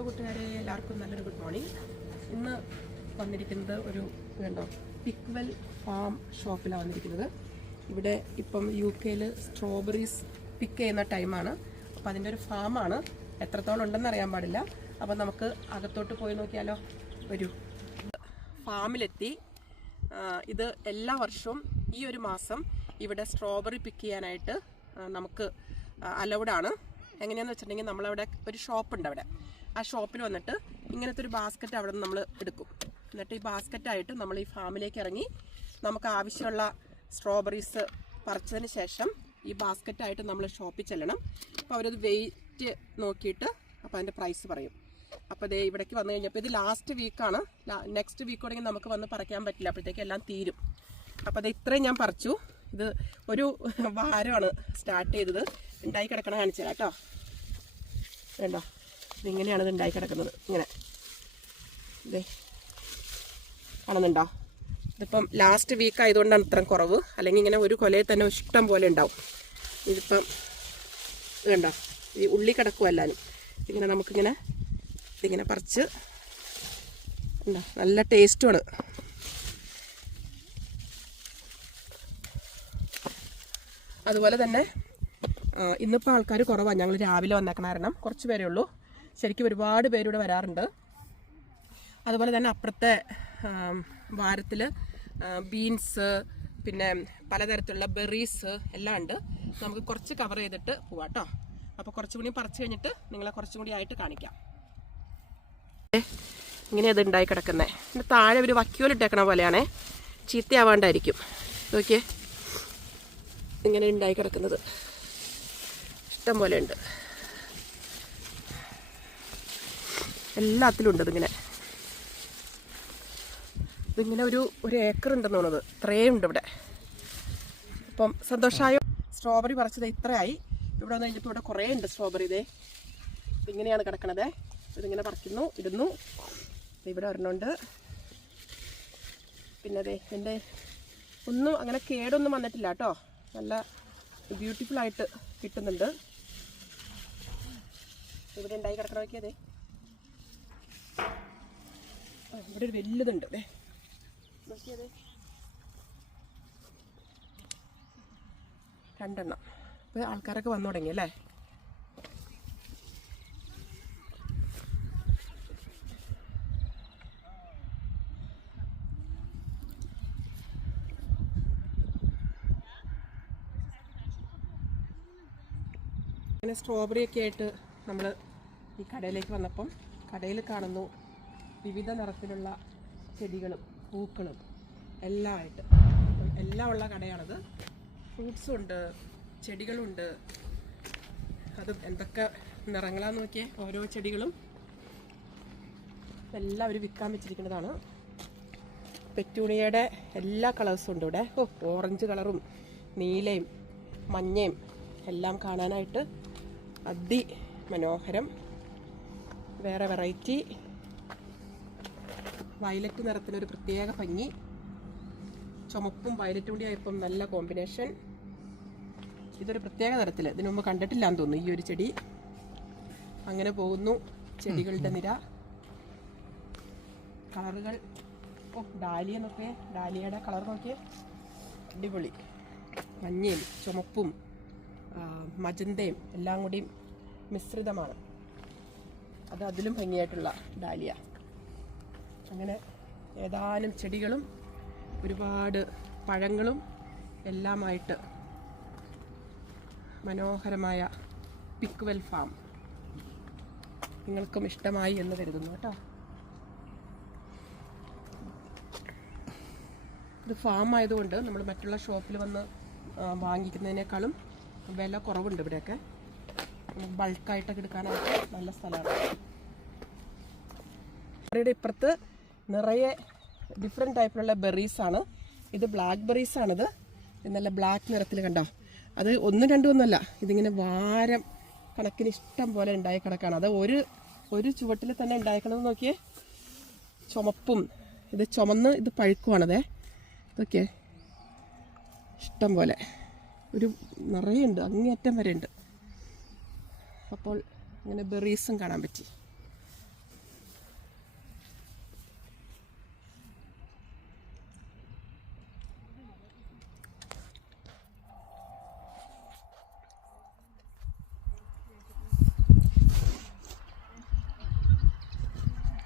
Hello കൂട്ടുകാരെ, എല്ലാവർക്കും നല്ലൊരു ഗുഡ് മോർണിംഗ്. ഇന്ന് വന്നിരിക്കുന്നത് ഒരു വേണ്ടോ പിക്വെൽ ഫാം ഷോപ്പിലാണ് വന്നിരിക്കുന്നത്. ഇവിടെ ഇപ്പം UK സ്ട്രോബെറീസ് പിക്ക് ചെയ്യുന്ന ടൈമാണ്. അപ്പോൾ അതിൻ്റെ ഒരു ഫാമാണ്. എത്രത്തോളം ഉണ്ടെന്ന് അറിയാൻ പാടില്ല. അപ്പോൾ നമുക്ക് അകത്തോട്ട് പോയി നോക്കിയാലോ. ഒരു ഫാമിലെത്തി. ഇത് എല്ലാ വർഷവും ഈ ഒരു മാസം ഇവിടെ സ്ട്രോബെറി പിക്ക് ചെയ്യാനായിട്ട് നമുക്ക് അലൗഡാണ്. എങ്ങനെയാണെന്ന് വെച്ചിട്ടുണ്ടെങ്കിൽ നമ്മളവിടെ ഒരു ഷോപ്പുണ്ട്. അവിടെ ആ ഷോപ്പിൽ വന്നിട്ട് ഇങ്ങനത്തെ ഒരു ബാസ്ക്കറ്റ് അവിടെ നിന്ന് നമ്മൾ എടുക്കും. എന്നിട്ട് ഈ ബാസ്ക്കറ്റായിട്ട് നമ്മൾ ഈ ഫാമിലേക്ക് ഇറങ്ങി നമുക്ക് ആവശ്യമുള്ള സ്ട്രോബെറീസ് പറിച്ചതിന് ശേഷം ഈ ബാസ്ക്കറ്റായിട്ട് നമ്മൾ ഷോപ്പിൽ ചെല്ലണം. അപ്പോൾ അവരത് വെയിറ്റ് നോക്കിയിട്ട് അപ്പോൾ അതിൻ്റെ പ്രൈസ് പറയും. അപ്പോൾ ദേ ഇവിടേക്ക് വന്നു കഴിഞ്ഞപ്പോൾ ഇത് ലാസ്റ്റ് വീക്കാണ്. നെക്സ്റ്റ് വീക്ക് തുടങ്ങി നമുക്ക് വന്ന് പറിക്കാൻ പറ്റില്ല, അപ്പോഴത്തേക്ക് എല്ലാം തീരും. അപ്പോൾ അത് ഇത്രയും ഞാൻ പറിച്ചു. ഇത് ഒരു വാരമാണ് സ്റ്റാർട്ട് ചെയ്തത്. ഉണ്ടായി കിടക്കണ കാണിച്ചു തരാം കേട്ടോ. വേണ്ടോ, ഇതിങ്ങനെയാണ് ഇത് ഉണ്ടായി കിടക്കുന്നത്. ഇങ്ങനെ ഇതേ കാണുന്നുണ്ടോ? ഇതിപ്പം ലാസ്റ്റ് വീക്ക് ആയതുകൊണ്ടാണ് ഇത്രയും കുറവ്. അല്ലെങ്കിൽ ഇങ്ങനെ ഒരു കൊലയിൽ തന്നെ ഇഷ്ടം പോലെ ഉണ്ടാവും. ഇതിപ്പം വേണ്ടോ, ഈ ഉള്ളി കിടക്കുമല്ലാനും ഇങ്ങനെ നമുക്കിങ്ങനെ ഇതിങ്ങനെ പറിച്ച് ഉണ്ടോ, നല്ല ടേസ്റ്റുമാണ്. അതുപോലെ തന്നെ ഇന്നിപ്പോൾ ആൾക്കാർ കുറവാണ്. ഞങ്ങൾ രാവിലെ വന്നേക്കണ കാരണം കുറച്ച് പേരേ ഉള്ളൂ. ശരിക്കും ഒരുപാട് പേരിവിടെ വരാറുണ്ട്. അതുപോലെ തന്നെ അപ്പുറത്തെ വാരത്തിൽ ബീൻസ്, പിന്നെ പലതരത്തിലുള്ള ബെറീസ് എല്ലാം ഉണ്ട്. നമുക്ക് കുറച്ച് കവർ ചെയ്തിട്ട് പോവാം കേട്ടോ. അപ്പോൾ കുറച്ചും കൂടി പറിച്ച് കഴിഞ്ഞിട്ട് നിങ്ങളെ കുറച്ചും കൂടി ആയിട്ട് കാണിക്കാം. ഇങ്ങനെ അത് ഉണ്ടായി കിടക്കുന്നത്. പിന്നെ താഴെ ഒരു വക്യോലിട്ടേക്കണ പോലെയാണേ, ചീത്തയാവാണ്ടായിരിക്കും. നോക്കിയേ, ഇങ്ങനെ ഉണ്ടായി കിടക്കുന്നത് ഇഷ്ടം പോലെ ഉണ്ട്. എല്ലാത്തിലും ഉണ്ട് ഇതിങ്ങനെ. ഇതിങ്ങനെ ഒരു ഏക്കർ ഉണ്ടെന്ന് തോന്നുന്നത്. ഇത്രയും ഉണ്ട് ഇവിടെ. അപ്പം സന്തോഷമായോ? സ്ട്രോബെറി പറിച്ചത് ഇത്രയായി. ഇവിടെ വന്ന് കഴിഞ്ഞപ്പോൾ ഇവിടെ കുറേ ഉണ്ട് സ്ട്രോബെറി. ഇതേ ഇങ്ങനെയാണ് കിടക്കണത്. ഇതിങ്ങനെ പറിക്കുന്നു, ഇടുന്നു. ഇവിടെ ഒരെണ്ണമുണ്ട്. പിന്നെ അതെ എൻ്റെ ഒന്നും അങ്ങനെ കേടൊന്നും വന്നിട്ടില്ല കേട്ടോ. നല്ല ബ്യൂട്ടിഫുള്ളായിട്ട് കിട്ടുന്നുണ്ട്. ഇവിടെ ഉണ്ടായി കിടക്കണ നോക്കിയതേ. ഇവിടെ ഒരു വലുതുണ്ട്. അതെ നോക്കിയതേ, 2 എണ്ണം. ഇപ്പോൾ ആൾക്കാരൊക്കെ വന്നു തുടങ്ങി അല്ലേ. അങ്ങനെ സ്ട്രോബെറി ഒക്കെ ആയിട്ട് നമ്മൾ ഈ കടയിലേക്ക് വന്നപ്പം കടയിൽ കാണുന്നു വിവിധ നിറത്തിലുള്ള ചെടികളും പൂക്കളും എല്ലാം ആയിട്ട്. എല്ലാം ഉള്ള കടയാണത്. ഫ്രൂട്ട്സും ഉണ്ട്, ചെടികളുണ്ട്. അത് എന്തൊക്കെ നിറങ്ങളാന്ന് നോക്കിയേ. ഓരോ ചെടികളും എല്ലാം അവർ വിൽക്കാൻ വെച്ചിരിക്കുന്നതാണ്. പെറ്റൂണിയയുടെ എല്ലാ കളേഴ്സും ഉണ്ട് ഇവിടെ. ഓറഞ്ച് കളറും നീലയും മഞ്ഞയും എല്ലാം കാണാനായിട്ട് അതിമനോഹരം. വേറെ വെറൈറ്റി വയലറ്റ് നിറത്തിനൊരു പ്രത്യേക ഭംഗി. ചുമപ്പും വയലറ്റും കൂടി ആയപ്പം നല്ല കോമ്പിനേഷൻ. ഇതൊരു പ്രത്യേക നിറത്തിൽ ഇതിനു മുമ്പ് കണ്ടിട്ടില്ലാന്ന് തോന്നുന്നു ഈ ഒരു ചെടി. അങ്ങനെ പോകുന്നു ചെടികളുടെ നിര. കളറുകൾ, ഡാലിയ നോക്കിയേ, ഡാലിയയുടെ കളർ നോക്കിയേ, അടിപൊളി. മഞ്ഞയും ചുമപ്പും മജന്തയും എല്ലാം കൂടി മിശ്രിതമാണ്. അത് അതിലും ഭംഗിയായിട്ടുള്ള ഡാലിയ. അങ്ങനെ ഏതാനും ചെടികളും ഒരുപാട് പഴങ്ങളും എല്ലാമായിട്ട് മനോഹരമായ പിക്വെൽ ഫാം. നിങ്ങൾക്കും ഇഷ്ടമായി എന്ന് കരുതുന്നു കേട്ടോ. ഇത് ഫാം ആയതുകൊണ്ട് നമ്മൾ മറ്റുള്ള ഷോപ്പിൽ വന്ന് വാങ്ങിക്കുന്നതിനേക്കാളും വില കുറവുണ്ട് ഇവിടെയൊക്കെ. ബൾക്കായിട്ടൊക്കെ എടുക്കാനായിട്ട് നല്ല സ്ഥലമാണ്. ഇവിടെ ഇപ്പുറത്ത് നിറയെ ഡിഫറെൻറ്റ് ടൈപ്പിലുള്ള ബെറീസാണ്. ഇത് ബ്ലാക്ക് ബെറീസാണിത്. നല്ല ബ്ലാക്ക് നിറത്തിൽ കണ്ടോ. അത് 1, 2 ഒന്നുമല്ല, ഇതിങ്ങനെ വാരം കണക്കിന് ഇഷ്ടം പോലെ ഉണ്ടായി കിടക്കാണ്. അത് ഒരു ചുവട്ടിൽ തന്നെ ഉണ്ടായിക്കണത് നോക്കിയേ. ചുമപ്പും ഇത് ചുമന്ന് ഇത് പഴുക്കുവാണതേ. ഇതൊക്കെ ഇഷ്ടം പോലെ ഒരു നിറയുണ്ട്, അങ്ങേയറ്റം വരെ ഉണ്ട്. അപ്പോൾ ഇങ്ങനെ ബെറീസും കാണാൻ പറ്റി.